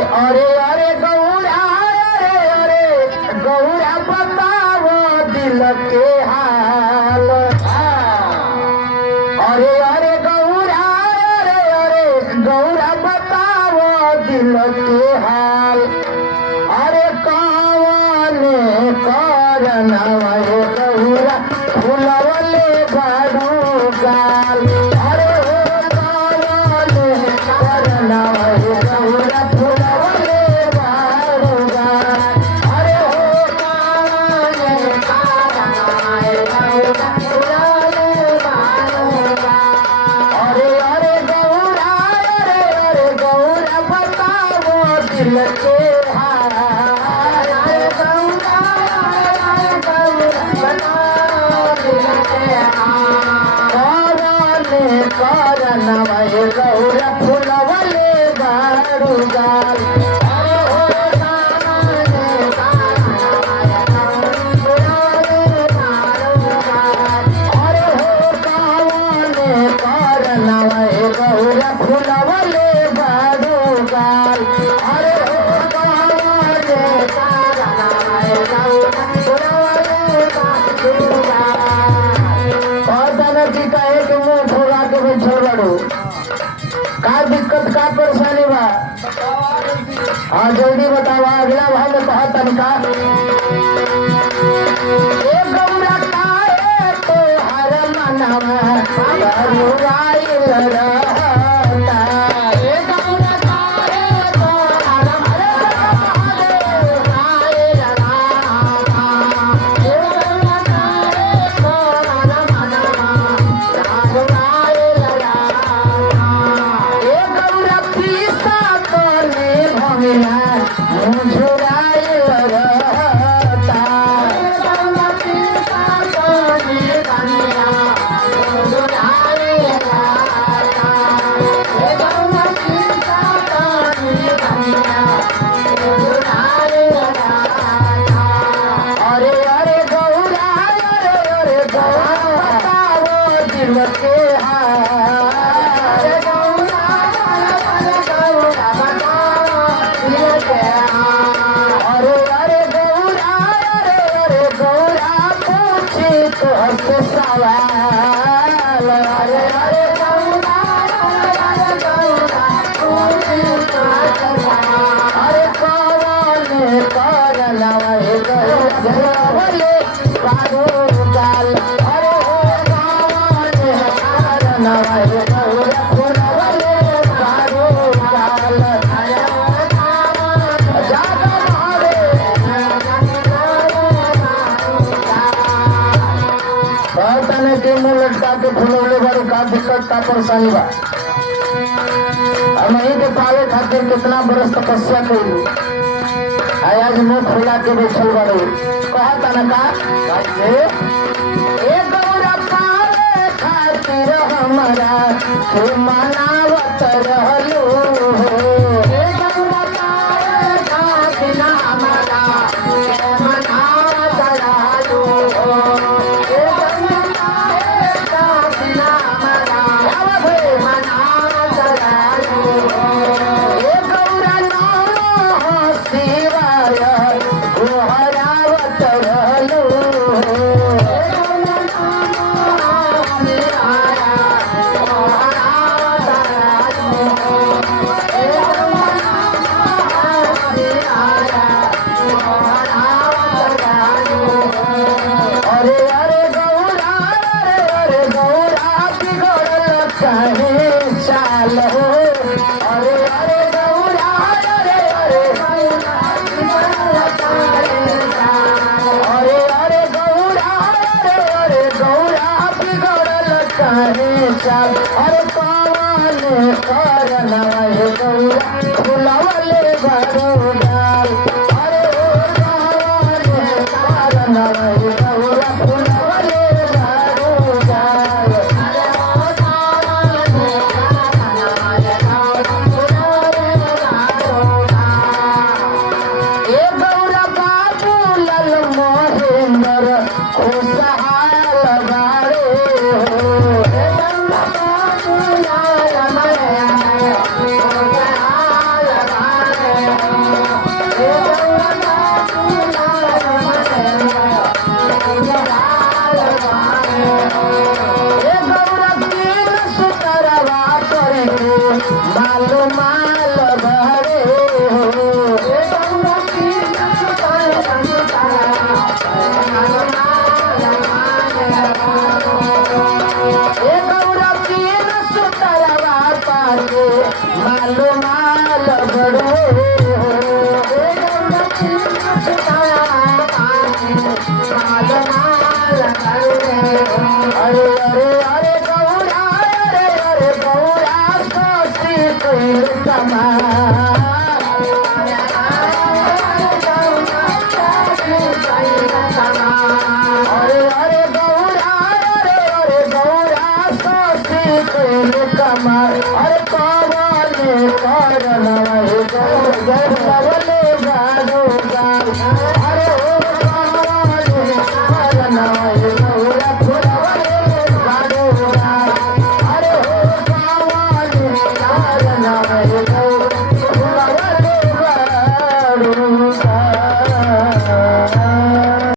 अरे अरे गौरा गौरा बताओ दिल के हाल। अरे गौरा गौरा बताओ दिल के हाल। अरे कौन करना गौरा फुलवले बड़ू गाल। अरे कौन करना गौरा फुलवले बड़ू गाल। अरे कौन करना गौरा फुलवले बड़ू गाल। अरे गौरा बताओ दिल के हाल। गौरा फुलवले बड़ू गाल। अरे हो कौन करना गौरा फुलवले बड़ू गाल। अरे हो कौन करना गौरा फुलवले बड़ू गाल। और दादा जी कहे कि मुंह फुला के बैठल बड़ू, का दिक्कत का परेशानी बा? हाँ जल्दी बताओ। अगला भाई ने कहा तनिका गौरा काहे तो हर मनवा बरुआइल रहता। गौरा काहे तो हर मनवा बरुआइल रहता। गौरा काहे तो हर मनवा बरुआइल रहता। गौरा पीसा तोने भंगिया मुझुराइल रहता। गौरा पीसा तोने भंगिया मुझुराइल रहता। गौरा पीसा तोने भंगिया मुझुराइल रहता। अरे गौरा बताओ दिल के हाल। गौरा बताओ दिल के हाल। अरे गौरा पूछी तो हमसे सवाल। अरे गौरा पूछी तो हमसे सवाल। अरे कौन करना गौरा फुलवले बड़ू गाल। अरे हो कौन करना गौरा फुलवले बड़ू गाल। ज्यादा भावे कहतने के मुँह लटका के फुलवले बड़ू का दिक्कत का परेशानी बा? हम ही के पावे खातिर कितना बरस तपस्या करी, आज मुँह खुला के बैठल बड़ू। कहता न का कैसे गौरा पावे खातिर हमारा के मनावत रहलू। गौरा पावे खातिर हमारा के मनावत रहलू। गौरा पावे खातिर हमारा के मनावत रहलू। गौरा नाम शिवाय गोहरावत रहलू। अरे गौरा बिगड़ल काहे चाल हो। अरे गौरा बिगड़ल काहे चाल। अरे गौरा बिगड़ल काहे चाल। अरे कौन करना गौरा फुलवले बड़ू गाल। अरे कौन करना गौरा फुलवले बड़ू गाल। गौरा बाबू लाल मोहेंद्र खुशहाल बारे हो। अरे अरे अरे गौरा अरे अरे गौरा सोची कोई कमा अरे अरे गौरा सोची कोई कमा अरे कवले करन गौरा